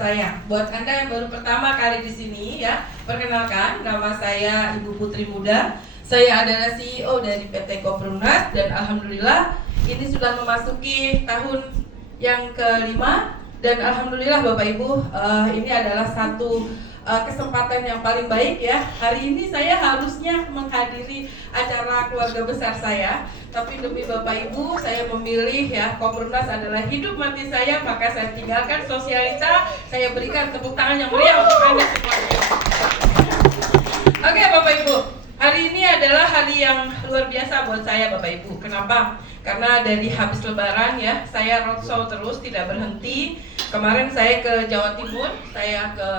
saya. Buat Anda yang baru pertama kali di sini ya, perkenalkan, nama saya Ibu Putri Muda. Saya adalah CEO dari PT Koperumnas dan alhamdulillah ini sudah memasuki tahun yang kelima dan alhamdulillah Bapak Ibu, ini adalah satu kesempatan yang paling baik ya. Hari ini saya harusnya menghadiri acara keluarga besar saya, tapi demi Bapak Ibu saya memilih ya, Koperumnas adalah hidup mati saya, maka saya tinggalkan sosialita. Saya berikan tepuk tangan yang meriah untuk Anda semuanya. Oke Bapak Ibu, hari ini adalah hari yang luar biasa buat saya Bapak Ibu. Kenapa? Karena dari habis lebaran ya, saya roadshow terus tidak berhenti. Kemarin saya ke Jawa Timur, saya ke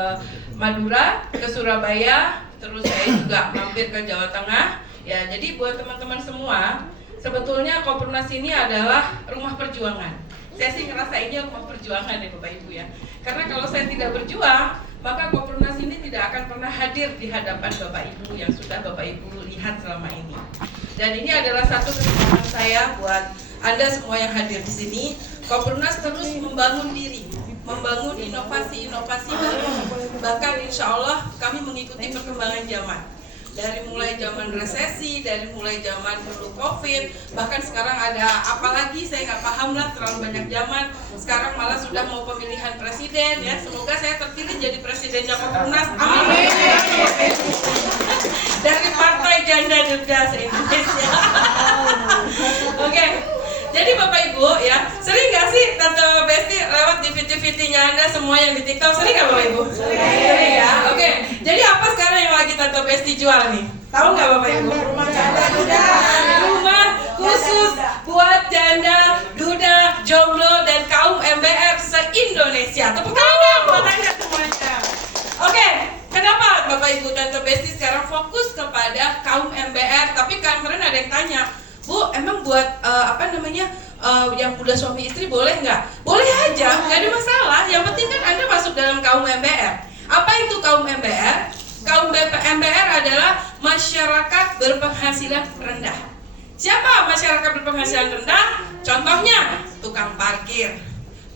Madura, ke Surabaya, terus saya juga mampir ke Jawa Tengah. Ya, jadi buat teman-teman semua, sebetulnya Koperumnas ini adalah rumah perjuangan. Saya sih ngerasa ini rumah perjuangan ya Bapak Ibu ya. Karena kalau saya tidak berjuang, maka Koperumnas ini tidak akan pernah hadir di hadapan Bapak Ibu yang sudah Bapak Ibu lihat selama ini. Dan ini adalah satu kesempatan saya buat Anda semua yang hadir di sini. Koperumnas terus membangun diri, membangun inovasi-inovasi baru. Bahkan insya Allah kami mengikuti perkembangan zaman. Dari mulai zaman resesi, dari mulai zaman dulu COVID, bahkan sekarang ada apalagi saya nggak paham lah, terlalu banyak zaman. Sekarang malah sudah mau pemilihan presiden ya. Semoga saya terpilih jadi presidennya Koperumnas. Amin. Dari Partai Janda Duda se-Indonesia. Oke. Jadi Bapak Ibu ya, sering gak sih Tante Besti lewat di VT-VT-nya Anda semua yang di TikTok? Sering gak Bapak Ibu? Sering ya, oke. Jadi apa sekarang yang lagi Tante Besti jual nih? Tahu gak Bapak Ibu? Rumah janda duda. Rumah khusus buat janda, duda, jomblo, dan kaum MBR se-Indonesia. Tepuk tangan dong buat Anda semuanya. Oke, kenapa Bapak Ibu Tante Besti sekarang fokus kepada kaum MBR? Tapi kemarin ada yang tanya, Bu, emang buat yang udah suami istri boleh nggak? Boleh aja, nggak ada masalah. Yang penting kan Anda masuk dalam kaum MBR. Apa itu kaum MBR? Kaum MBR adalah masyarakat berpenghasilan rendah. Siapa masyarakat berpenghasilan rendah? Contohnya tukang parkir,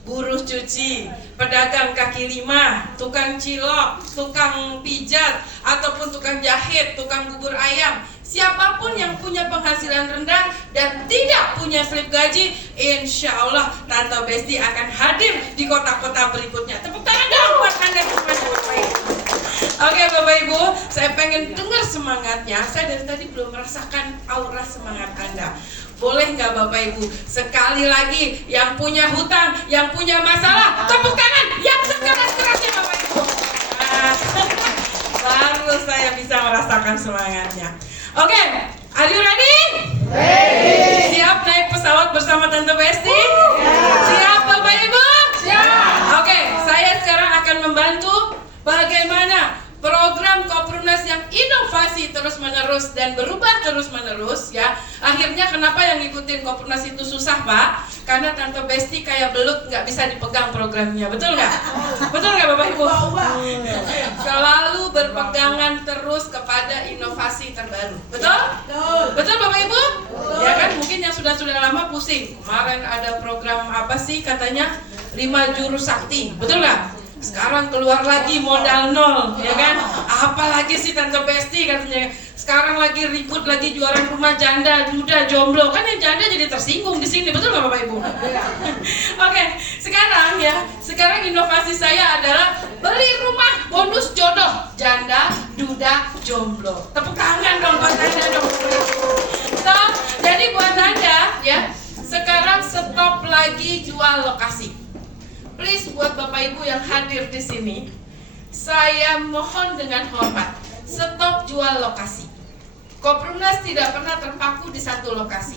buruh cuci, pedagang kaki lima, tukang cilok, tukang pijat, ataupun tukang jahit, tukang bubur ayam. Siapapun yang punya penghasilan rendah dan tidak punya slip gaji, insya Allah Tante Besti akan hadir di kota-kota berikutnya. Tepuk tangan dong buat Anda semuanya Bapak Ibu. Oke Bapak Ibu, saya pengen dengar semangatnya. Saya dari tadi belum merasakan aura semangat Anda. Boleh nggak Bapak Ibu, sekali lagi yang punya hutang, yang punya masalah, tepuk tangan yang sekeras-kerasnya Bapak Ibu. Baru saya bisa merasakan semangatnya. Oke, are you ready? Ready. Siap naik pesawat bersama Tante Besti? Siap Bapak Ibu? Siap. Oke, saya sekarang akan membantu bagaimana program Koperumnas yang inovasi terus-menerus dan berubah terus-menerus ya. Akhirnya kenapa yang ngikutin Koperumnas itu susah Pak? Karena Tante Besti kayak belut, nggak bisa dipegang programnya, betul nggak? Betul nggak Bapak Ibu? Selalu berpegangan terus kepada inovasi terbaru, betul? Betul Bapak Ibu? Ya kan mungkin yang sudah lama pusing. Kemarin ada program apa sih katanya 5 jurus sakti, betul nggak? Sekarang keluar lagi modal nol, ya kan? Apalagi sih Tante Besti katanya. Sekarang lagi ribut lagi jualan rumah janda, duda, jomblo. Kan yang janda jadi tersinggung di sini, betul nggak Bapak Ibu? Oke, sekarang inovasi saya adalah beli rumah bonus jodoh janda, duda, jomblo. Tepuk tangan dong buat Anda dong. So, jadi buat Anda ya, sekarang stop lagi jual lokasi. Please buat Bapak Ibu yang hadir di sini, saya mohon dengan hormat, stop jual lokasi. Koperumnas tidak pernah terpaku di satu lokasi.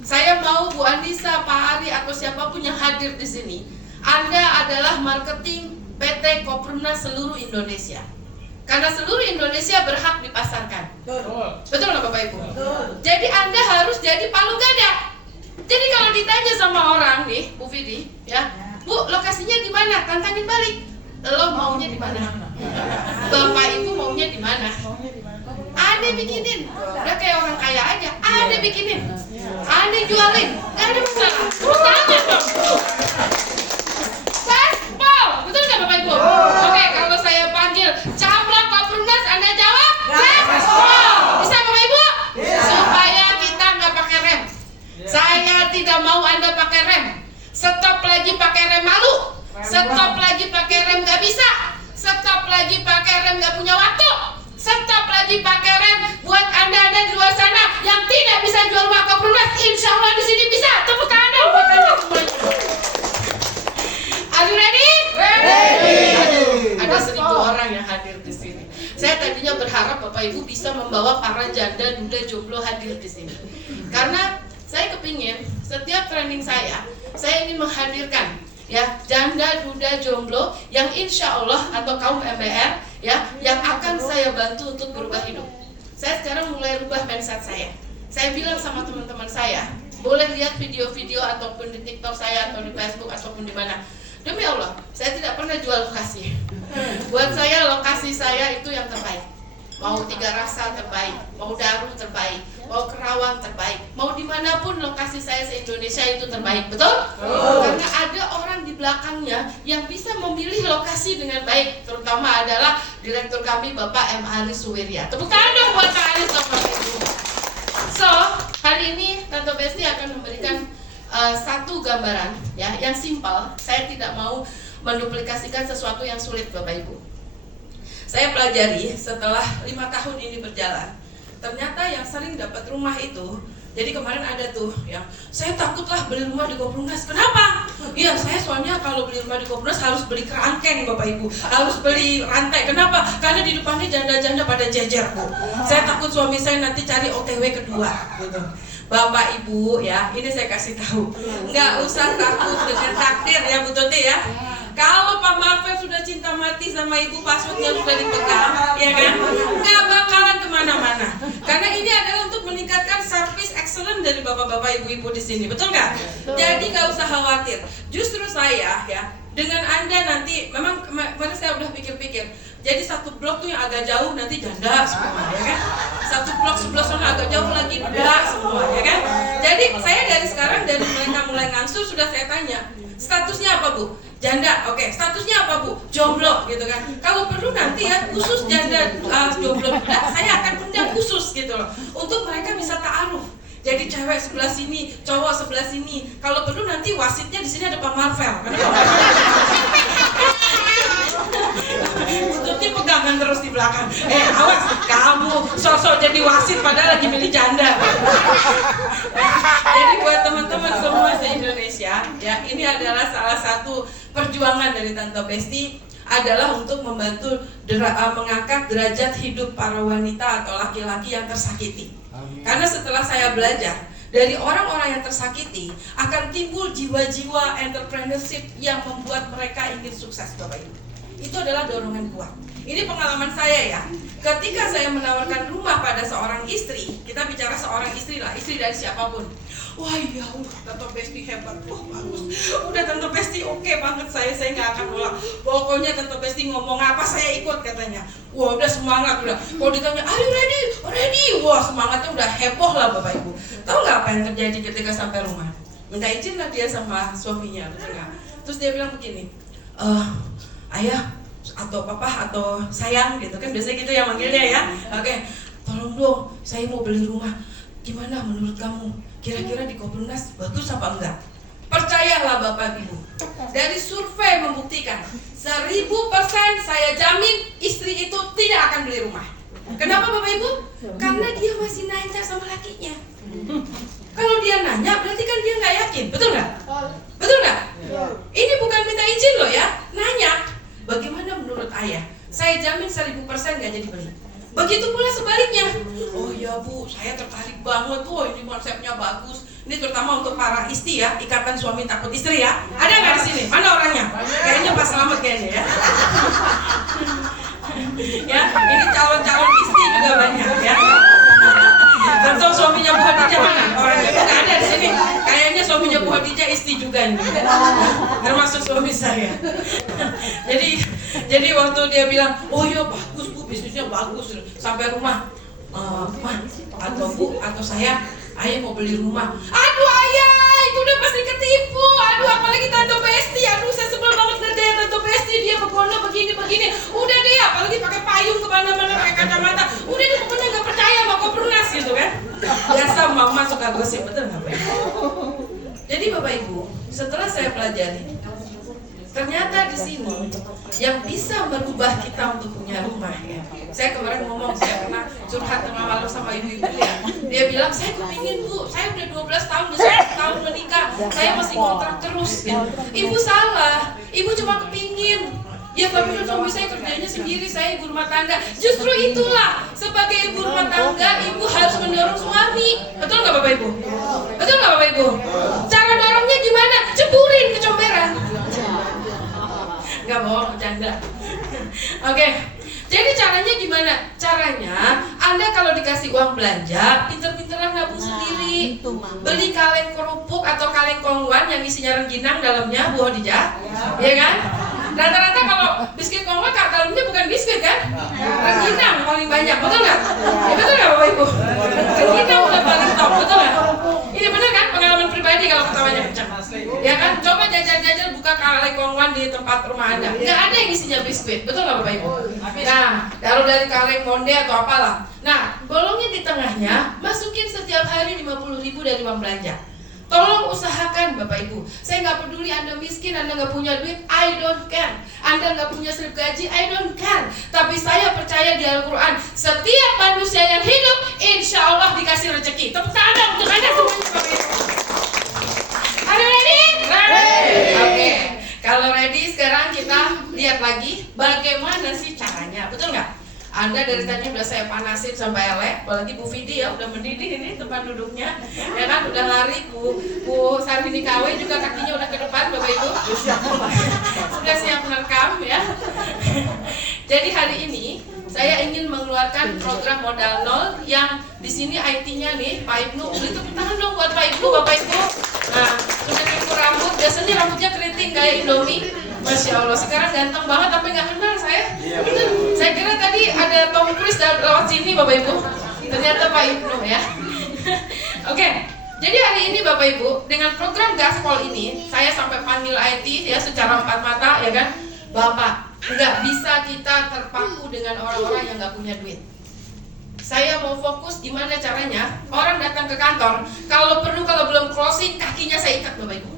Saya mau Bu Andisa, Pak Ari atau siapapun yang hadir di sini, Anda adalah marketing PT Koperumnas seluruh Indonesia. Karena seluruh Indonesia berhak dipasarkan. Betul nggak Bapak Ibu? Jadi Anda harus jadi palu gada. Jadi kalau ditanya sama orang nih, Bu Vidi, ya, Bu, lokasinya di mana? Tantangin balik. Lo maunya di mana? Bapak Ibu maunya di mana? Ade bikinin. Udah kayak orang kaya aja. Ade bikinin. Ade jualin. Gak ada masalah. Terus tangan dong. Saspol. Betul nggak Bapak Ibu? Stop lagi pakai rem nggak bisa. Stop lagi pakai rem nggak punya waktu. Stop lagi pakai rem buat anda-anda di luar sana yang tidak bisa jual rumah Koplunas. Insya Allah di sini bisa. Tepuk tangan dong buat anda semuanya. Are you ready? Ada 1.000 orang yang hadir di sini. Saya tadinya berharap Bapak Ibu bisa membawa para janda, duda, jomblo hadir di sini. Karena saya kepingin setiap training saya ingin menghadirkan ya janda, duda, jomblo yang insya Allah atau kaum MBR ya yang akan saya bantu untuk berubah hidup. Saya sekarang mulai rubah mindset saya. Saya bilang sama teman-teman saya, boleh lihat video-video ataupun di TikTok saya atau di Facebook ataupun di mana. Demi Allah, saya tidak pernah jual lokasi. Buat saya lokasi saya itu yang terbaik. Mau Tiga Rasa terbaik, mau Daru terbaik, mau Kerawang terbaik, mau dimanapun lokasi saya se-Indonesia itu terbaik, betul? Karena ada orang di belakangnya yang bisa memilih lokasi dengan baik, terutama adalah direktur kami Bapak M. Aris Suwirya. Tepuk tangan dong buat Pak Aris dan Bapak Ibu. So, hari ini Tante Besti akan memberikan satu gambaran ya yang simpel. Saya tidak mau menduplikasikan sesuatu yang sulit Bapak Ibu. Saya pelajari setelah 5 tahun ini berjalan, ternyata yang sering dapat rumah itu, jadi kemarin ada tuh yang saya takutlah beli rumah di Koplunas. Kenapa? Iya, saya soalnya kalau beli rumah di Koplunas harus beli kerangkeng Bapak Ibu, harus beli rantai. Kenapa? Karena di depannya janda-janda pada jejer Bu. Saya takut suami saya nanti cari OTW kedua gitu. Bapak Ibu ya, ini saya kasih tahu, nggak usah takut dengan takdir ya Bu Tuti ya. Kalau Pak Marvel sudah cinta mati sama Ibu, passwordnya sudah dipegang, ya kan? Nggak bakalan kemana-mana. Karena ini adalah untuk meningkatkan service excellent dari bapak-bapak ibu-ibu di sini, betul nggak? Jadi nggak usah khawatir. Justru saya ya, dengan Anda nanti, memang kemarin saya udah pikir-pikir. Jadi satu blok tuh yang agak jauh nanti janda semua, ya kan? Satu blok sebelah sana agak jauh lagi duda semua, ya kan? Jadi saya dari sekarang, dari mereka mulai ngangsur sudah saya tanya, statusnya apa Bu? Janda, oke. Statusnya apa Bu? Jomblo, gitu kan? Kalau perlu nanti ya khusus janda jomblo duda, saya akan undang khusus gitu loh, untuk mereka bisa ta'aruf. Jadi cewek sebelah sini, cowok sebelah sini. Kalau perlu nanti wasitnya di sini ada Pak Marvel. Tutupnya pegangan terus di belakang. Awas, kamu sosok jadi wasit padahal lagi milih janda. Jadi buat teman-teman semua se-Indonesia, ya ini adalah salah satu perjuangan dari Tante Besti adalah untuk membantu mengangkat derajat hidup para wanita atau laki-laki yang tersakiti. Karena setelah saya belajar dari orang-orang yang tersakiti akan timbul jiwa-jiwa entrepreneurship yang membuat mereka ingin sukses Bapak Ibu. Itu adalah dorongan kuat. Ini pengalaman saya ya. Ketika saya menawarkan rumah pada seorang istri, kita bicara seorang istri lah, istri dari siapapun. Wah iya, Tante Besti hebat, wah bagus. Udah Tante Besti oke banget, saya nggak akan nolak. Pokoknya Tante Besti ngomong apa saya ikut katanya. Wah udah semangat udah. Kalau ditanya, are you ready? Ready. Wah semangatnya udah heboh lah Bapak Ibu. Tahu nggak apa yang terjadi ketika sampai rumah? Minta izin lah dia sama suaminya, betul nggak? Terus dia bilang begini, ayah atau papa atau sayang gitu kan biasanya gitu ya manggilnya ya. Oke, tolong dong, saya mau beli rumah. Gimana menurut kamu? Kira-kira di Koplunas bagus apa enggak? Percayalah Bapak Ibu, dari survei membuktikan 1000% saya jamin istri itu tidak akan beli rumah. Kenapa Bapak Ibu? Karena dia masih nanya sama lakinya. Kalau dia nanya berarti kan dia nggak yakin, betul nggak? Betul nggak? Ini bukan minta izin loh ya, nanya. Bagaimana menurut ayah? Saya jamin 1000% nggak jadi beli. Begitu pula sebaliknya. Oh ya Bu, saya tertarik banget. Oh ini konsepnya bagus. Ini terutama untuk para istri ya, ikatan suami takut istri ya. Ada nggak di sini? Mana orangnya? Kayaknya Pak Selamat kayaknya ya. Ya, ini calon-calon istri juga banyak ya. Tentu suaminya Bu Hadijah mana? Orangnya nggak ada di sini. Kayaknya suaminya Bu Hadijah istri juga ini. Termasuk suami saya. Jadi waktu dia bilang, oh iya bagus Bu, bisnisnya bagus. Sampai rumah, Ma atau Bu atau saya, ayah mau beli rumah. Aduh ayah, itu udah pasti ketipu. Aduh apalagi Tante Besti. Aduh saya sebel banget ngerjain Tante Besti. Dia begono begini. Udah deh, apalagi pakai payung kemana-mana, pakai kacamata. Udah deh pokoknya nggak percaya sama Koplunas gitu kan. Biasa mama suka gosip, betul nggak Pak? Jadi Bapak Ibu, setelah saya pelajari, Ternyata di sini yang bisa merubah kita untuk punya rumah ya. Saya kemarin ngomong, saya pernah curhat tengah malam sama ibu-ibu ya. Dia bilang, saya kepingin Bu, saya udah 12 tahun, udah 1 tahun menikah, saya masih ngontrak terus ya. Ibu salah, ibu cuma kepingin. Ya tapi kan suami saya kerjanya sendiri, saya ibu rumah tangga. Justru itulah, sebagai ibu rumah tangga, ibu harus mendorong suami. Betul nggak Bapak Ibu? Betul nggak Bapak Ibu? Cara dorongnya gimana? Ceburin ke comberan. Nggak bohong, bercanda. Oke, jadi caranya gimana? Caranya, Anda kalau dikasih uang belanja, pinter-pinteran nabung sendiri. Beli kaleng kerupuk atau kaleng kongwan yang isinya rengginang dalamnya buah dijak, ya kan? Rata-rata kalau biskuit kongwan dalamnya bukan biskuit kan? Rengginang paling banyak, betul nggak? Ya betul nggak Bapak Ibu? Rengginang udah paling top, betul nggak? Ini benar kan pengalaman pribadi kalau ketawanya pecah. Ya kan? Coba jajal-jajal buka kaleng kongwan di tempat rumah Anda. Nggak ada yang isinya biskuit, betul nggak Bapak Ibu? Nah, taruh dari kaleng monde atau apalah. Nah, bolongin di tengahnya, masukin setiap hari 50.000 dari uang belanja. Tolong usahakan Bapak Ibu. Saya nggak peduli Anda miskin, Anda nggak punya duit, I don't care. Anda nggak punya slip gaji, I don't care. Tapi saya percaya di Al-Quran, setiap manusia yang hidup, insya Allah dikasih rezeki. Tepuk tangan untuk Anda semuanya Bapak Ibu. Are you ready? Oke. Kalau ready, sekarang kita lihat lagi bagaimana sih caranya, betul nggak? Anda dari tadi udah saya panasin sampai elek, apalagi Bu Vidi ya udah mendidih ini tempat duduknya, ya kan udah lari. Bu Sarwini KW juga kakinya udah ke depan Bapak Ibu, sudah siap merekam ya. Jadi hari ini saya ingin mengeluarkan program modal nol yang di sini IT-nya nih Pak Ibnu. Beri tepuk tangan dong buat Pak Ibnu, Bapak Ibu. Nah, udah cukur rambut, biasanya rambutnya keriting kayak Indomie. Masya Allah, sekarang ganteng banget tapi nggak kenal saya. Saya kira tadi ada Tom Cruise lewat sini Bapak Ibu. Ternyata Pak Ibnu ya. Oke, jadi hari ini Bapak Ibu dengan program gaspol ini saya sampai panggil IT ya secara empat mata ya kan. Bapak, nggak bisa kita terpaku dengan orang-orang yang nggak punya duit. Saya mau fokus gimana caranya orang datang ke kantor, kalau perlu kalau belum closing kakinya saya ikat Bapak Ibu.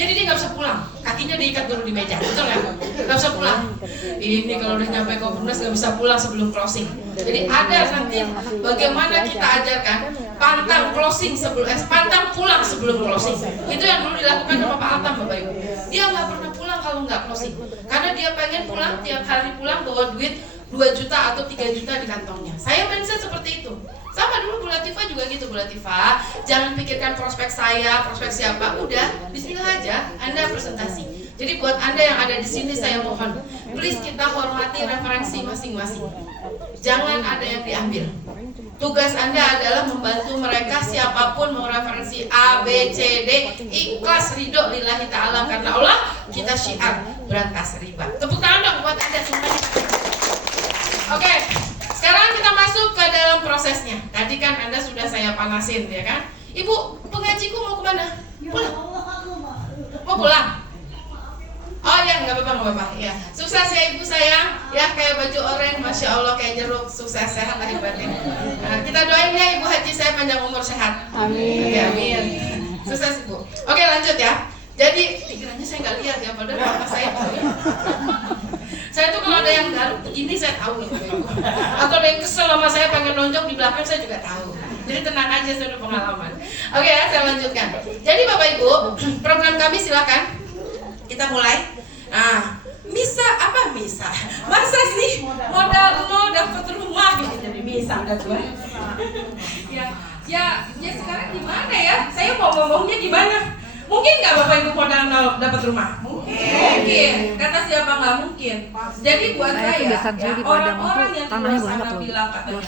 Jadi dia nggak bisa pulang, kakinya diikat dulu di meja, betul ya? Nggak bisa pulang. Ini kalau udah nyampe Komponas nggak bisa pulang sebelum closing. Jadi ada nanti bagaimana kita ajarkan pantang closing pantang pulang sebelum closing. Itu yang dulu dilakukan sama Pak Atam Bapak Ibu. Dia nggak pernah pulang kalau nggak closing, karena dia pengen pulang tiap hari pulang bawa duit 2 juta atau 3 juta di kantongnya. Saya mindset seperti itu. Sama dulu Bu Latifah juga gitu Bu Latifah. Jangan pikirkan prospek saya, prospek siapa. Udah, bismillah aja. Anda presentasi. Jadi buat Anda yang ada di sini saya mohon, please kita hormati referensi masing-masing. Jangan ada yang diambil. Tugas Anda adalah membantu mereka siapapun mau referensi A, B, C, D, ikhlas ridho lillahi ta'ala karena Allah, kita syiar berantas riba. Tepuk tangan dong buat Anda semuanya. Oke. Sekarang kita masuk ke dalam prosesnya. Tadi kan Anda sudah saya panasin ya kan. Ibu, pengajiku mau kemana? Pulang. Mau pulang? Oh ya, nggak apa-apa. Ya, sukses ya ibu sayang. Ya kayak baju oranye, masya Allah kayak jeruk. Sukses sehat lahir batin. Nah, kita doain ya ibu haji saya panjang umur sehat. Amin. Oke, amin. Sukses ibu. Oke lanjut ya. Jadi pikirannya saya nggak lihat ya, padahal bapak saya tahu ya. Saya tuh kalau ada yang garuk begini saya tahu loh, atau ada yang kesel sama saya pengen nonjok di belakang saya juga tahu. Jadi tenang aja, saya udah pengalaman. Oke ya, saya lanjutkan. Jadi Bapak Ibu, program kami silakan kita mulai. Nah, misa? Masa sih modal nol dapat rumah gitu jadi misa udah tua. ya sekarang gimana ya? Saya mau ngomongnya gimana? Mungkin nggak Bapak Ibu modal nol dapat rumah? Mungkin. Kata siapa nggak mungkin? Jadi buat saya, ya, orang-orang yang di luar sana bilang katanya,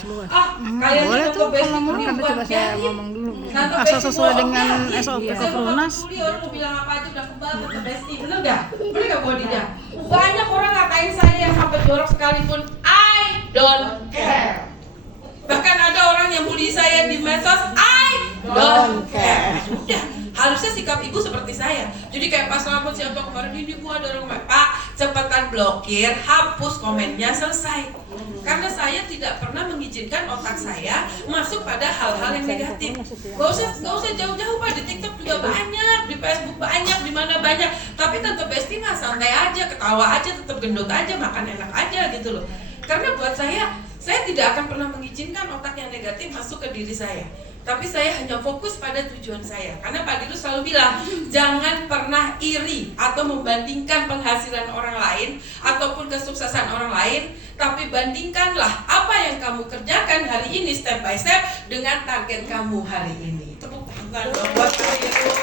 kalian boleh itu tuh basic kalau mau kan coba saya ngomong dulu. Asal sesuai dengan SOP Komponas. Orang mau bilang apa aja udah kebal ke besti, bener nggak? Bener nggak Bu Adida? Banyak orang ngatain saya sampai jorok sekalipun, I don't care. Bahkan ada orang yang bully saya di medsos, I don't care. Udah. Harusnya sikap ibu seperti saya. Jadi kayak pas lapor siapa kemarin ini gua ada orang Pak, cepetan blokir, hapus komennya, selesai. Karena saya tidak pernah mengizinkan otak saya masuk pada hal-hal yang negatif. Gak usah jauh-jauh Pak, di TikTok juga banyak, di Facebook banyak, di mana banyak. Tapi Tante Besti mah santai ketawa aja, tetap gendut aja, makan enak aja gitu loh. Karena buat saya tidak akan pernah mengizinkan otak yang negatif masuk ke diri saya. Tapi saya hanya fokus pada tujuan saya. Karena Pak Dirut selalu bilang, jangan pernah iri atau membandingkan penghasilan orang lain ataupun kesuksesan orang lain, tapi bandingkanlah apa yang kamu kerjakan hari ini step by step dengan target kamu hari ini. Tepuk tangan dong buat Pak Dirut.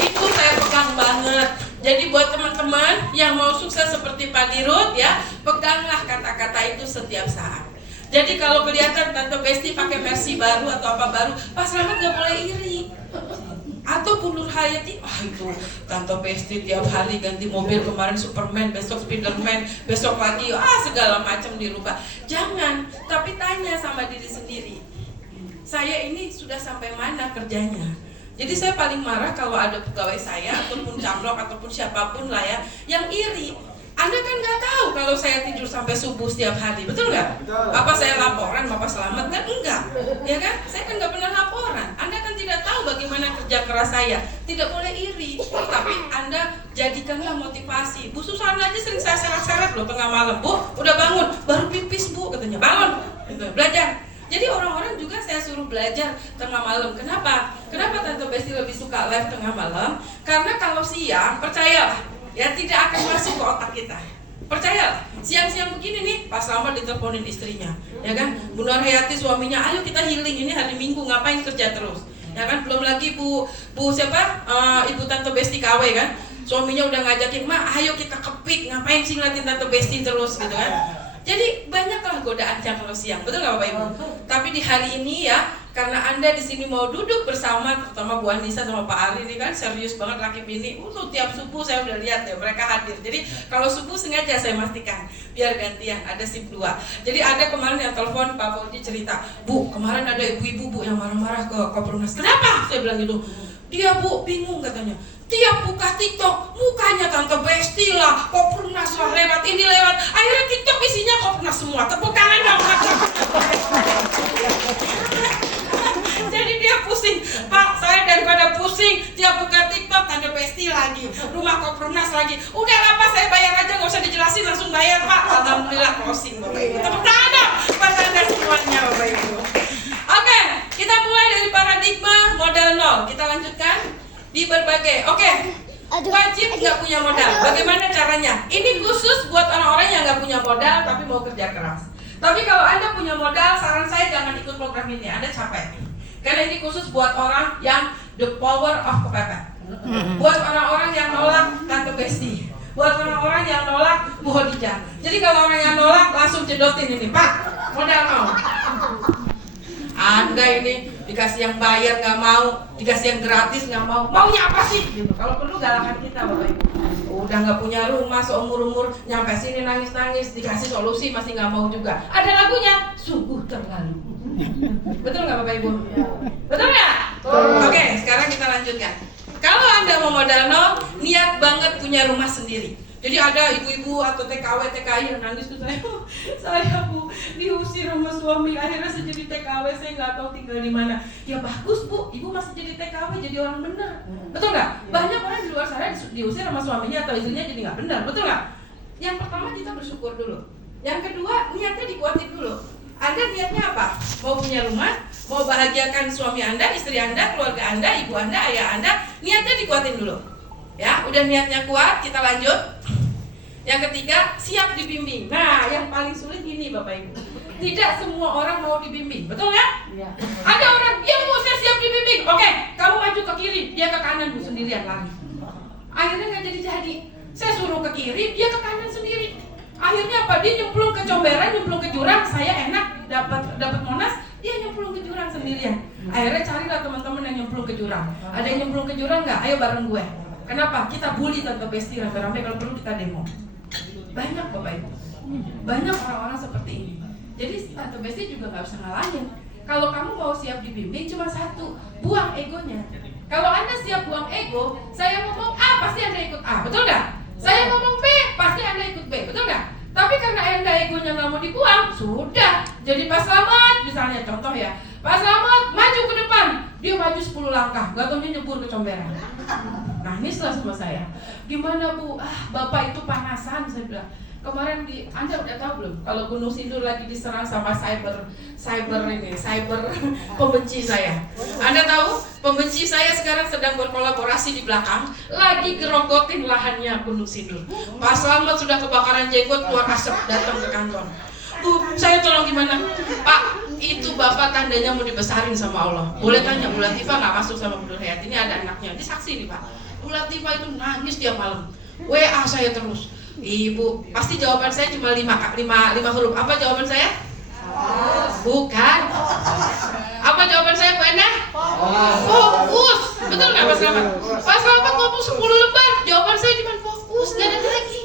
Itu saya pegang banget. Jadi buat teman-teman yang mau sukses seperti Pak Dirut ya, peganglah kata-kata itu setiap saat. Jadi kalau kelihatan Tante Besti pakai Mercy baru atau apa baru, Pak Slamet gak boleh iri. Atau Bu Nur Hayati, itu Tante Besti tiap hari ganti mobil, kemarin Superman, besok Spiderman, besok lagi segala macam dirubah. Jangan, tapi tanya sama diri sendiri, saya ini sudah sampai mana kerjanya? Jadi saya paling marah kalau ada pegawai saya ataupun camlok ataupun siapapun lah ya yang iri. Anda kan nggak tahu kalau saya tidur sampai subuh setiap hari, betul nggak? Apa saya laporan Bapak Slamet? Kan enggak, ya kan? Saya kan nggak pernah laporan. Anda kan tidak tahu bagaimana kerja keras saya. Tidak boleh iri, tapi Anda jadikanlah motivasi. Bu Susan aja sering saya seret-seret loh tengah malam. Bu, udah bangun, baru pipis Bu, katanya. Bangun, gitu, belajar. Jadi orang-orang juga saya suruh belajar tengah malam. Kenapa? Kenapa Tante Besti lebih suka live tengah malam? Karena kalau siang, percayalah, ya tidak akan masuk ke otak kita. Percayalah, siang-siang begini nih, Pak Slamet diteleponin istrinya, ya kan? Bu Nur Hayati suaminya, ayo kita healing, ini hari Minggu ngapain kerja terus, ya kan? Belum lagi Bu siapa? Ibu Tante Besti KW kan? Suaminya udah ngajakin, "Ma, ayo kita kepik, ngapain sih ngeliatin Tante Besti terus," gitu kan? Jadi banyaklah godaan kalau siang, betul nggak Bapak Ibu? Tapi di hari ini ya, karena Anda di sini mau duduk bersama, terutama Bu Anissa sama Pak Ari ini kan serius banget laki bini. Tiap subuh saya udah lihat ya mereka hadir. Jadi kalau subuh sengaja saya pastikan biar gantian ada sip 2. Jadi ada kemarin yang telepon Pak Fauzi cerita, "Bu, kemarin ada ibu-ibu Bu yang marah-marah ke Koprunas. Kenapa?" Saya bilang gitu. "Dia Bu bingung," katanya. "Tiap buka TikTok, mukanya Tante Besti lah, Koprunas lah, lewat ini lewat. Akhirnya TikTok isinya Koprunas semua. Tepuk tangan dong." Jadi dia pusing, "Pak, saya daripada pusing tiap buka TikTok Tante Besti lagi, rumah Koprunas lagi. Udah lah Pak, saya bayar aja, nggak usah dijelasin, langsung bayar Pak." Alhamdulillah closing Bapak Ibu. Tepuk tangan dong buat Anda semuanya Bapak Ibu. Oke, kita mulai dari paradigma modal nol. Kita lanjutkan di berbagai. Oke, wajib nggak punya modal. Bagaimana caranya? Ini khusus buat orang-orang yang nggak punya modal tapi mau kerja keras. Tapi kalau Anda punya modal, saran saya jangan ikut program ini. Anda capek. Karena ini khusus buat orang yang the power of kepepet. Buat orang-orang yang nolak Tante Besti. Buat orang-orang yang nolak Bu Khadijah. Jadi kalau orang yang nolak langsung cedotin ini, "Pak, modal mau." Anda ini dikasih yang bayar nggak mau, dikasih yang gratis nggak mau. Maunya apa sih? Gitu. Kalau perlu galakan kita Bapak Ibu. Udah nggak punya rumah seumur-umur, nyampe sini nangis-nangis, dikasih solusi masih nggak mau juga. Ada lagunya, "Sungguh Terlalu." Betul nggak Bapak Ibu? Betul nggak? Oke, sekarang kita lanjutkan. Kalau Anda mau modal nol, niat banget punya rumah sendiri. Jadi ada ibu-ibu atau TKW, TKI yang nangis tuh, saya Bu diusir sama suami, akhirnya saya jadi TKW, saya nggak tahu tinggal di mana. Ya bagus Bu, Ibu masih jadi TKW, jadi orang benar. Betul nggak? Banyak orang di luar sana diusir sama suaminya atau istrinya jadi nggak benar, betul nggak? Yang pertama kita bersyukur dulu. Yang kedua niatnya dikuatin dulu. Anda niatnya apa? Mau punya rumah, mau bahagiakan suami Anda, istri Anda, keluarga Anda, ibu Anda, ayah Anda, niatnya dikuatin dulu. Ya, udah niatnya kuat, kita lanjut. Yang ketiga, siap dibimbing. Nah, yang paling sulit ini Bapak Ibu. Tidak semua orang mau dibimbing, betul ya? Iya. Ada orang, "Ya Bu, saya siap dibimbing." Oke, kamu maju ke kiri, dia ke kanan Bu sendirian lari. Akhirnya nggak jadi. Saya suruh ke kiri, dia ke kanan sendiri. Akhirnya apa? Dia nyemplung ke comberan, nyemplung ke jurang. Saya enak dapat Monas, dia nyemplung ke jurang sendirian. Akhirnya carilah teman-teman yang nyemplung ke jurang. Ada yang nyemplung ke jurang nggak? Ayo bareng gue. Kenapa? Kita bully Tante Besti rame-rame, kalau perlu kita demo. Banyak Bapak Ibu, banyak orang-orang seperti ini. Jadi Tante Besti juga nggak bisa ngalahin. Kalau kamu mau siap dibimbing, cuma satu, buang egonya. Kalau Anda siap buang ego, saya ngomong A, pasti Anda ikut A, betul nggak? Saya ngomong B, pasti Anda ikut B, betul nggak? Tapi karena Anda egonya nggak mau dibuang, sudah. Jadi Pak Slamet, misalnya contoh ya, Pak Slamet maju ke depan, dia maju 10 10 langkah, gak taunya nyebur ke comberan. Nangislah sama saya. Gimana Bu? Bapak itu panasan, saya bilang. Kemarin Anda udah tahu belum? Kalau Gunung Sindur lagi diserang sama cyber pembenci saya. Anda tahu? Pembenci saya sekarang sedang berkolaborasi di belakang, lagi gerogotin lahannya Gunung Sindur. Pak Slamet sudah kebakaran jenggot, keluar asap, datang ke kantor. Bu, saya tolong gimana? Pak, itu Bapak tandanya mau dibesarin sama Allah. Boleh tanya, Bu Latifah nggak masuk sama Bu Nur Hayati, ini ada anaknya, ini saksi nih Pak. Bu Latifah itu nangis tiap malam. WA saya terus. Ibu, pasti jawaban saya cuma 5 huruf. Apa jawaban saya? Bukan. Apa jawaban saya Bu Endah? Fokus. Betul nggak Pak Slamet? Pak Slamet ngomong 10 lembar, jawaban saya cuma fokus, nggak ada lagi.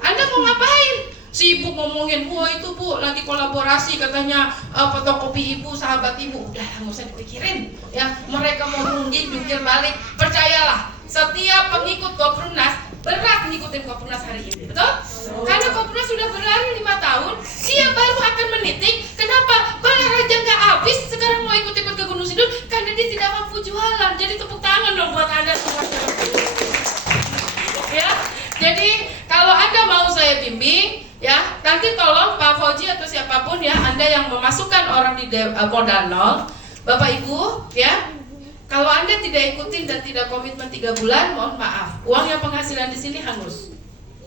Anda mau ngapain? Sibuk ngomongin, wah itu Bu lagi kolaborasi katanya fotokopi ibu, sahabat ibu. Udah nggak usah dipikirin ya, mereka mau jungkir balik. Percayalah, setiap pengikut Koprunas berat ngikutin Koprunas hari ini, betul? Karena Koprunas sudah berlari 5 tahun, dia baru akan menitik. Kenapa? Balaraja nggak habis, sekarang mau ikut-ikut ke Gunung Sindur karena dia tidak mampu jualan. Jadi tepuk tangan dong buat Anda semua. Ya, jadi kalau Anda mau saya bimbing, ya nanti tolong Pak Fauji atau siapapun ya, Anda yang memasukkan orang di modal nol, Bapak Ibu, ya. Kalau Anda tidak ikutin dan tidak komitmen 3 bulan, mohon maaf, uang yang penghasilan di sini hangus.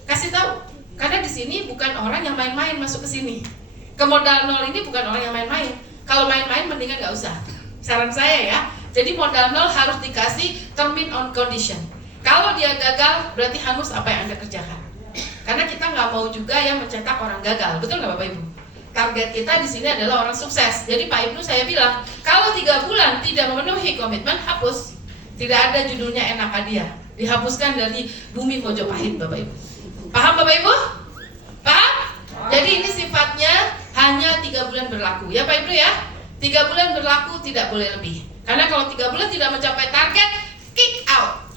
Kasih tahu, karena di sini bukan orang yang main-main masuk ke sini. Ke modal nol ini bukan orang yang main-main. Kalau main-main mendingan nggak usah. Saran saya ya. Jadi modal nol harus dikasih termin on condition. Kalau dia gagal, berarti hangus apa yang Anda kerjakan. Karena kita nggak mau juga yang mencetak orang gagal, betul nggak Bapak Ibu? Target kita di sini adalah orang sukses. Jadi Pak Ibnu saya bilang, kalau 3 bulan tidak memenuhi komitmen, hapus. Tidak ada judulnya enak hadiah. Dihapuskan dari bumi Mojopahit, Bapak Ibu. Paham Bapak Ibu? Paham? Jadi ini sifatnya hanya 3 bulan berlaku. Ya Pak Ibnu ya? 3 bulan berlaku, tidak boleh lebih. Karena kalau 3 bulan tidak mencapai target, kick out.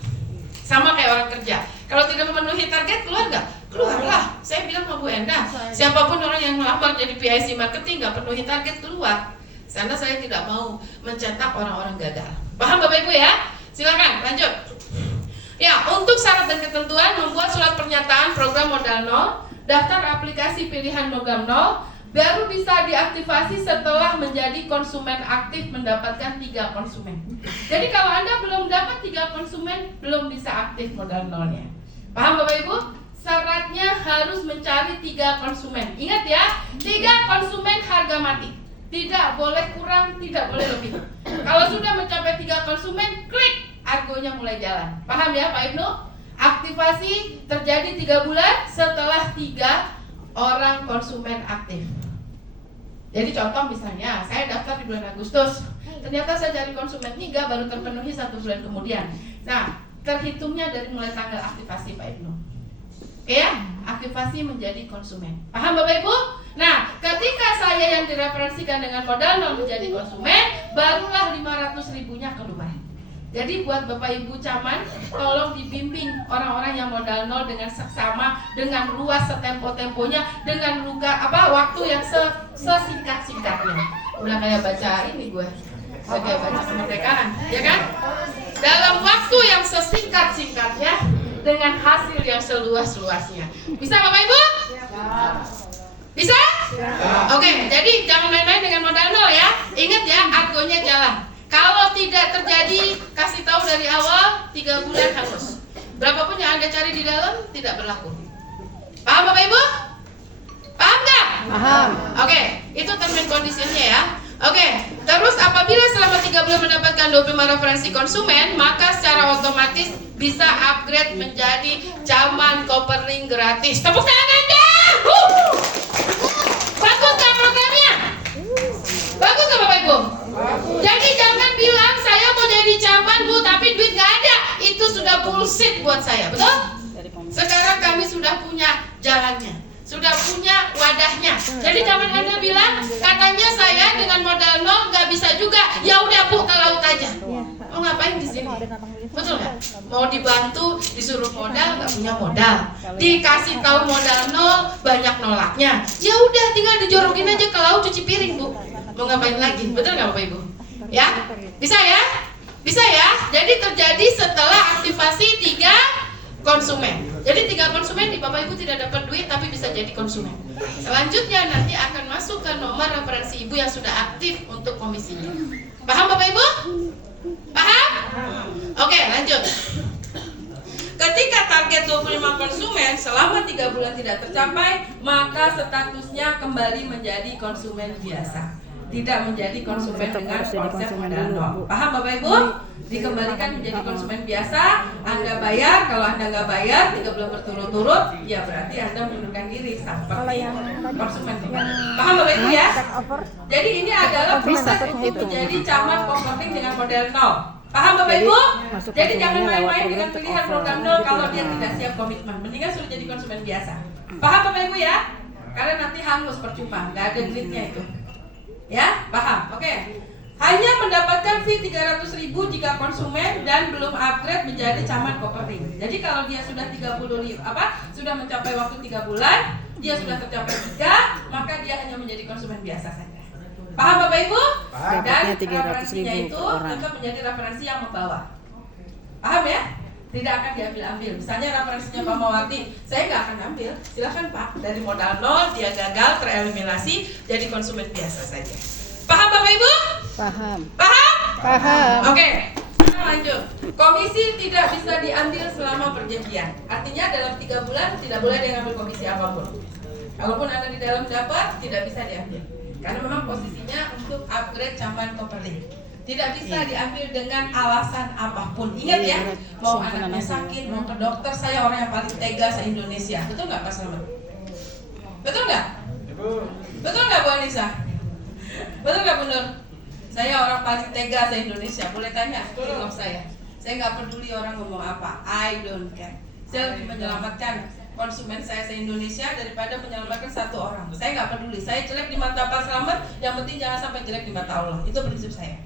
Sama kayak orang kerja. Kalau tidak memenuhi target, keluar nggak? Keluarlah. Saya bilang sama Bu Endah, siapapun orang yang melamar jadi PIC marketing nggak penuhi target, keluar. Karena saya tidak mau mencetak orang-orang gagal. Paham Bapak Ibu ya? Silakan lanjut. Ya, untuk syarat dan ketentuan membuat surat pernyataan program modal nol, daftar aplikasi pilihan program nol, baru bisa diaktifasi setelah menjadi konsumen aktif mendapatkan 3 konsumen. Jadi kalau Anda belum dapat 3 konsumen, belum bisa aktif modal nolnya. Paham Bapak Ibu? Syaratnya harus mencari 3 konsumen. Ingat ya, 3 konsumen harga mati. Tidak boleh kurang, tidak boleh lebih. Kalau sudah mencapai 3 konsumen, klik, argonya mulai jalan. Paham ya Pak Ibnu? Aktivasi terjadi 3 bulan setelah 3 orang konsumen aktif. Jadi contoh misalnya, saya daftar di bulan Agustus, ternyata saya cari konsumen 3 baru terpenuhi 1 bulan kemudian. Nah, terhitungnya dari mulai tanggal aktivasi Pak Ibnu. Oke ya, aktivasi menjadi konsumen. Paham Bapak Ibu? Nah, ketika saya yang direferensikan dengan modal nol menjadi konsumen, barulah 500 ribunya keluar. Jadi buat Bapak Ibu caman, tolong dibimbing orang-orang yang modal nol dengan seksama, dengan luas setempo-temponya, dengan waktu yang sesingkat-singkatnya. Udah kayak baca ini gue, kayak baca kemerdekaan, ya kan? Dalam waktu yang sesingkat-singkatnya, dengan hasil yang seluas-luasnya. Bisa Bapak Ibu? Bisa? Oke, jadi jangan main-main dengan modal nol ya. Ingat ya, argonya jalan. Kalau tidak terjadi, kasih tahu dari awal, 3 bulan hangus. Berapapun yang Anda cari di dalam, tidak berlaku. Paham Bapak Ibu? Paham nggak? Paham. Oke, itu term and condition-nya ya. Oke, terus apabila selama 3 bulan mendapatkan 25 referensi konsumen, maka secara otomatis bisa upgrade menjadi caman Kopering gratis. Tepuk tangan Anda! Bagus nggak programnya? Bagus nggak Bapak Ibu? Jadi jangan bilang saya mau jadi caman Bu, tapi duit nggak ada. Itu sudah bullshit buat saya, betul? Sekarang kami sudah punya jalannya, sudah punya wadahnya. Jadi jangan Anda bilang katanya saya dengan modal nol nggak bisa juga. Ya udah Bu, ke laut aja. Mau ngapain di sini? Betul nggak? Mau dibantu, disuruh modal, nggak punya modal. Dikasih tahu modal nol, banyak nolaknya. Ya udah, tinggal dijorokin aja ke laut cuci piring Bu. Mau ngapain lagi? Betul nggak Bapak Ibu? Ya, bisa ya? Bisa ya? Jadi terjadi setelah aktivasi 3 konsumen. Jadi 3 konsumen di Bapak Ibu tidak dapat duit tapi bisa jadi konsumen. Selanjutnya nanti akan masuk ke nomor referensi Ibu yang sudah aktif untuk komisinya. Paham Bapak Ibu? Paham? Oke, lanjut. Ketika target 25 konsumen selama 3 bulan tidak tercapai, maka statusnya kembali menjadi konsumen biasa. Tidak menjadi konsumen dengan konsep modal nol. Paham Bapak Ibu? Dikembalikan menjadi konsumen biasa. Anda bayar, kalau Anda nggak bayar 3 bulan berturut-turut, ya berarti Anda mengundurkan diri seperti konsumen. Paham Bapak Ibu ya? Jadi ini adalah proses untuk menjadi camat comforting dengan modal nol. Paham Bapak Ibu? Jadi jangan main-main dengan pilihan program nol kalau dia tidak siap komitmen. Mendingan suruh jadi konsumen biasa. Paham Bapak Ibu ya? Karena nanti hangus percuma, nggak ada duitnya itu. Ya, paham? Oke. Hanya mendapatkan fee 300.000 jika konsumen dan belum upgrade menjadi camat comforting. Jadi kalau dia sudah 30 sudah mencapai waktu 3 bulan, dia sudah tercapai 3, maka dia hanya menjadi konsumen biasa saja. Paham Bapak Ibu? Dan referensinya itu tetap menjadi referensi yang membawa. Paham ya? Tidak akan diambil-ambil. Misalnya referensinya Pak Mawati, saya nggak akan ambil. Silakan Pak, dari modal nol dia gagal tereliminasi jadi konsumen biasa saja. Paham Bapak Ibu? Paham. Paham? Paham. Oke. Lanjut. Komisi tidak bisa diambil selama perjanjian. Artinya dalam 3 bulan tidak boleh dia ngambil komisi apapun. Kalaupun Anda di dalam dapat, tidak bisa diambil. Karena memang posisinya untuk upgrade camat comforting. Tidak bisa diambil dengan alasan apapun. Ingat ya, mau anaknya sakit, mau ke dokter, saya orang yang paling tega se-Indonesia. Betul nggak Pak Slamet? Betul nggak? Betul nggak Bu Anissa? Betul nggak Bu Nur? Saya orang paling tega se-Indonesia. Boleh tanya vlog saya. Saya nggak peduli orang ngomong apa. I don't care. Saya lebih menyelamatkan konsumen saya se-Indonesia daripada menyelamatkan 1 orang. Saya nggak peduli. Saya jelek di mata Pak Slamet, yang penting jangan sampai jelek di mata Allah. Itu prinsip saya.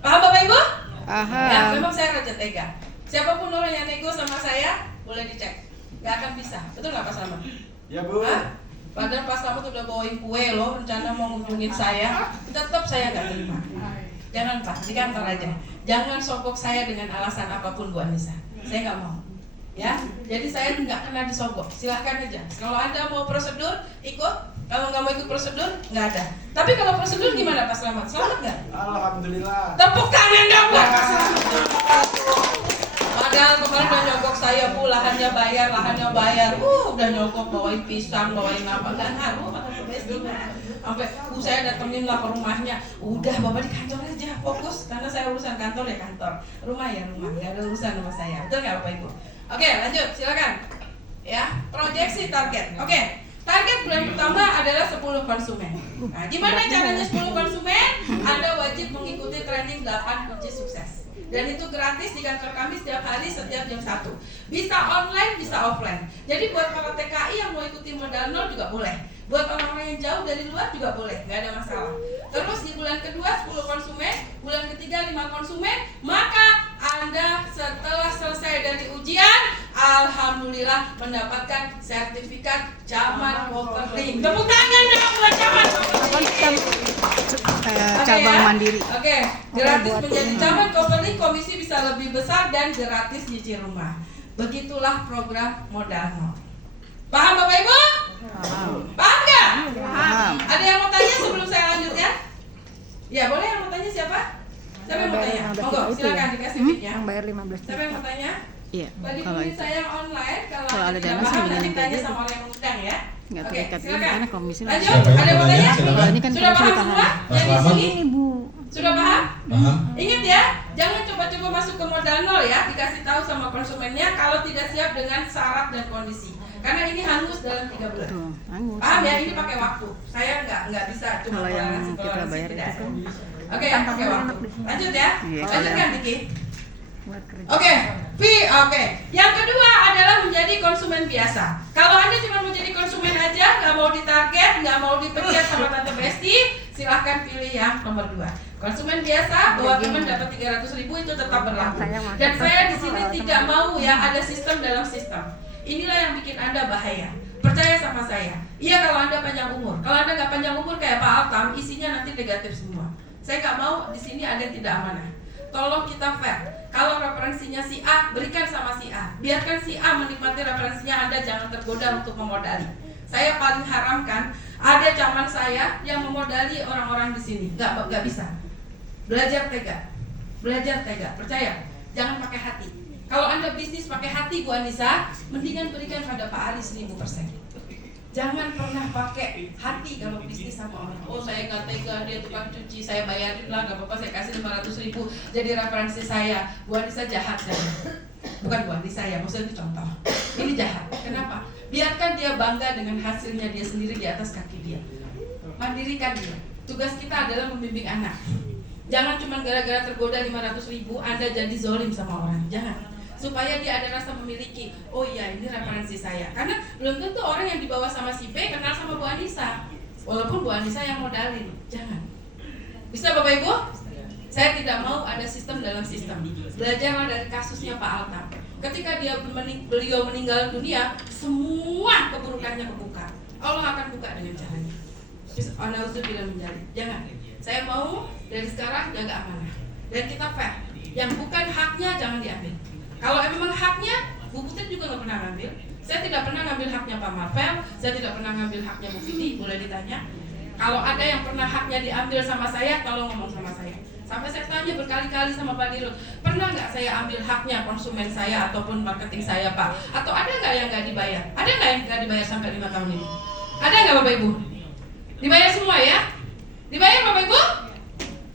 Paham Bapak Ibu? Paham. Ya, memang saya raja tega. Siapapun orang yang nego sama saya, boleh dicek. Gak akan bisa. Betul nggak Pak Slamet? Ya Bu. Hah? Padahal Pak Slamet udah bawain kue loh, rencana mau ngunjungin saya. Tetap saya nggak terima. Jangan Pak, di kantor aja. Jangan sogok saya dengan alasan apapun Bu Anissa. Saya nggak mau. Ya, jadi saya nggak kena disogok. Silahkan aja. Kalau Anda mau prosedur, ikut. Kalau nggak mau ikut prosedur, nggak ada. Tapi kalau prosedur gimana Pak Slamet? Selamat nggak? Alhamdulillah. Tepuk tangan dong buat Pak Slamet. Padahal kemarin udah nyogok saya Bu, lahannya bayar. Udah nyogok bawain pisang, bawain apa, nggak ngaruh kata Bu Besti. Sampai saya datengin lah ke rumahnya. Udah Bapak di kantor aja, fokus. Karena saya urusan kantor ya kantor, rumah ya rumah, nggak ada urusan sama saya. Betul nggak Bapak Ibu? Oke, lanjut, silakan. Ya, proyeksi target. Oke. Target bulan pertama adalah 10 konsumen. Nah, gimana caranya 10 konsumen? Anda wajib mengikuti training 8 kunci sukses. Dan itu gratis di kantor kami setiap hari setiap jam 1. Bisa online, bisa offline. Jadi buat para TKI yang mau ikuti modal nol juga boleh. Buat orang-orang yang jauh dari luar juga boleh, nggak ada masalah. Terus di bulan kedua 10 konsumen, bulan ketiga 5 konsumen, maka Anda setelah selesai dari ujian, alhamdulillah mendapatkan sertifikat camat comforting. Tepuk tangan dong buat camat comforting. Cabang mandiri. Oke, gratis menjadi camat comforting, komisi bisa lebih besar dan gratis nyicil rumah. Begitulah program modal nol. Paham Bapak Ibu? Paham. Paham nggak? Paham. Ada yang mau tanya sebelum saya lanjut ya? Ya boleh, yang mau tanya siapa? Siapa yang mau tanya? Monggo, silakan dikasih mic-nya. Yang bayar 15 Siapa yang mau tanya? Iya. Bagi Kalau pemilih itu saya yang online, kalau Kalau ada ada tidak dana sih paham mendingan nanti tanya kayak sama orang yang mengundang ya. nggak Oke, terikat ini silakan. karena komisi Lanjut, Siapa ada yang mau tanya? silakan. Ini kan Sudah komisi paham ditahan. semua? Mas Yang di Rahmat. sini? Ibu. Sudah paham? Paham? Ingat ya, jangan coba-coba masuk ke modal nol ya. Dikasih tahu sama konsumennya kalau tidak siap dengan syarat dan kondisi. Karena ini hangus dalam 3 bulan. Tuh, hangus. Paham ya, ini pakai waktu. Saya nggak bisa cuma Kalau yang toleransi kita bayar tidak. itu kan Oke, pakai waktu. Lanjut ya. Iya, Lanjutkan kalau- Diki. buat kerja. Oke, oke. Yang kedua adalah menjadi konsumen biasa. Kalau Anda cuma menjadi konsumen aja, nggak mau ditarget, nggak mau dipencet sama Tante Besti, silahkan pilih yang nomor 2. Konsumen biasa, bawa teman dapat 300.000 itu tetap berlaku. Dan saya di sini tidak mau ya ada sistem dalam sistem. Inilah yang bikin Anda bahaya. Percaya sama saya. Iya kalau Anda panjang umur. Kalau Anda nggak panjang umur kayak Pak Altam, isinya nanti negatif semua. Saya nggak mau di sini ada yang tidak amanah. tolong kita fair. Kalau referensinya si A, berikan sama si A. Biarkan si A menikmati referensinya, Anda jangan tergoda untuk memodali. Saya paling haramkan ada zaman saya yang memodali orang-orang di sini. Gak bisa. Belajar tega, percaya. Jangan pakai hati. Kalau Anda bisnis pakai hati, Bu Anissa, mendingan berikan pada Pak Ari 1000%. Jangan pernah pakai hati kalau bisnis sama orang. Oh, saya nggak tega, dia tukang cuci, saya bayarin lah, nggak apa-apa, saya kasih 500.000 jadi referensi saya. Bu Anissa jahat kan? Bukan Bu Anissa ya, maksudnya itu contoh. Ini jahat. Kenapa? Biarkan dia bangga dengan hasilnya dia sendiri di atas kaki dia. Mandirikan dia. Tugas kita adalah membimbing anak. Jangan cuma gara-gara tergoda 500.000 Anda jadi zolim sama orang. Jangan. Supaya dia ada rasa memiliki, oh iya ini referensi saya. Karena belum tentu orang yang dibawa sama si B kenal sama Bu Anissa. Walaupun Bu Anissa yang modalin. Jangan. Bisa Bapak Ibu? Saya tidak mau ada sistem dalam sistem. Belajarlah dari kasusnya Pak Altam. Ketika beliau meninggal dunia, semua keburukannya kebuka. Allah akan buka dengan caranya. Nauzubillah min dzalik. Jangan. Saya mau dari sekarang jaga amanah. Dan kita fair. Yang bukan haknya jangan diambil. Kalau memang haknya, Bu Putri juga nggak pernah ngambil. Saya tidak pernah ngambil haknya Pak Marvel. Saya tidak pernah ngambil haknya Bu Fiti. Boleh ditanya. Kalau ada yang pernah haknya diambil sama saya, tolong ngomong sama saya. Sampai saya tanya berkali-kali sama Pak Dirut, pernah nggak saya ambil haknya konsumen saya ataupun marketing saya Pak? Atau ada nggak yang nggak dibayar? Ada nggak yang nggak dibayar sampai 5 tahun ini? Ada nggak Bapak Ibu? Dibayar semua ya? Dibayar Bapak Ibu?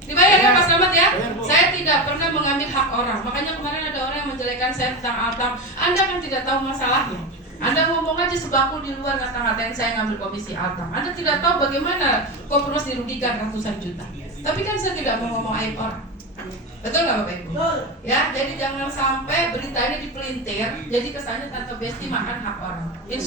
Dibayar ya Pak Slamet ya? Saya tidak pernah mengambil hak orang. Makanya kemarin ada orang yang menjelekan saya tentang Altam. Anda kan tidak tahu masalahnya. Anda ngomong aja sebaku di luar ngata-ngatain saya ngambil komisi Altam. Anda tidak tahu bagaimana Kopros dirugikan ratusan juta. Tapi kan saya tidak mau ngomong aib orang. Betul nggak Bapak Ibu? Ya, jadi jangan sampai berita ini dipelintir. Jadi kesannya Tante Besti makan hak orang.